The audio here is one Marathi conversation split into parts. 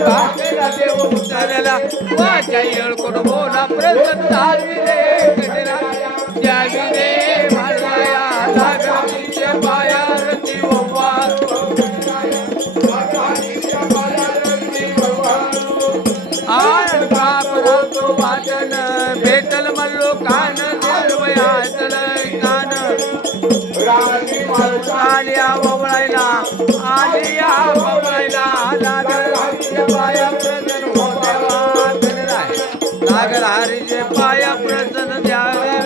भागेला देव उतरला. माझ्या येळ कोण बोला प्रसन्न रे मल्लो कान देवयातल कान. आलिया ववळायला आलिया ववळायला लागल हरीचे पाया प्रसन्न होत्या लागल हरीचे पाया प्रजन द्यावे.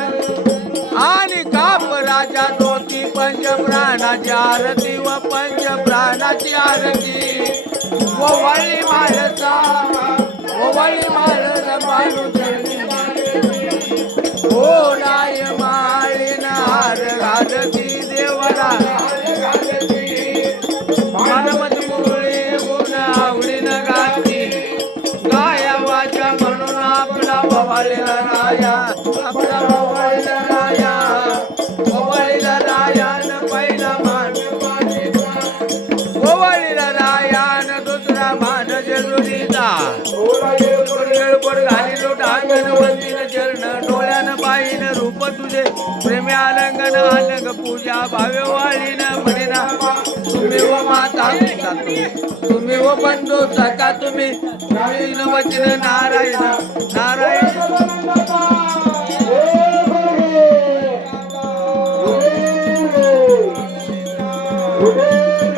आणि काप राजा दोती पंच प्राणाची आरती व पंच प्राणाची आरती वळी मारसा ववळी मारस मारू ओ नाय माळीन हार घालती देवला मानमत मुरळी गुण आवडीन गाती. गाया वाचा म्हणून आपला ववाळीला राया. आपला ववाळीला राया. ववाळीला रायान पहिला मान ववाळीला रायान दुसरा मान घाली लोट चरण डोळ्यानं पाहिन रूप तुझे. प्रेमी आलंगन आलंग पूजा भावे वाळीन म्हणेना. तुम्ही व माता पिता तुम्ही. तुम्ही व बंधू सका तुम्ही. तुम्ही वचन नारायण नारायण. Woo!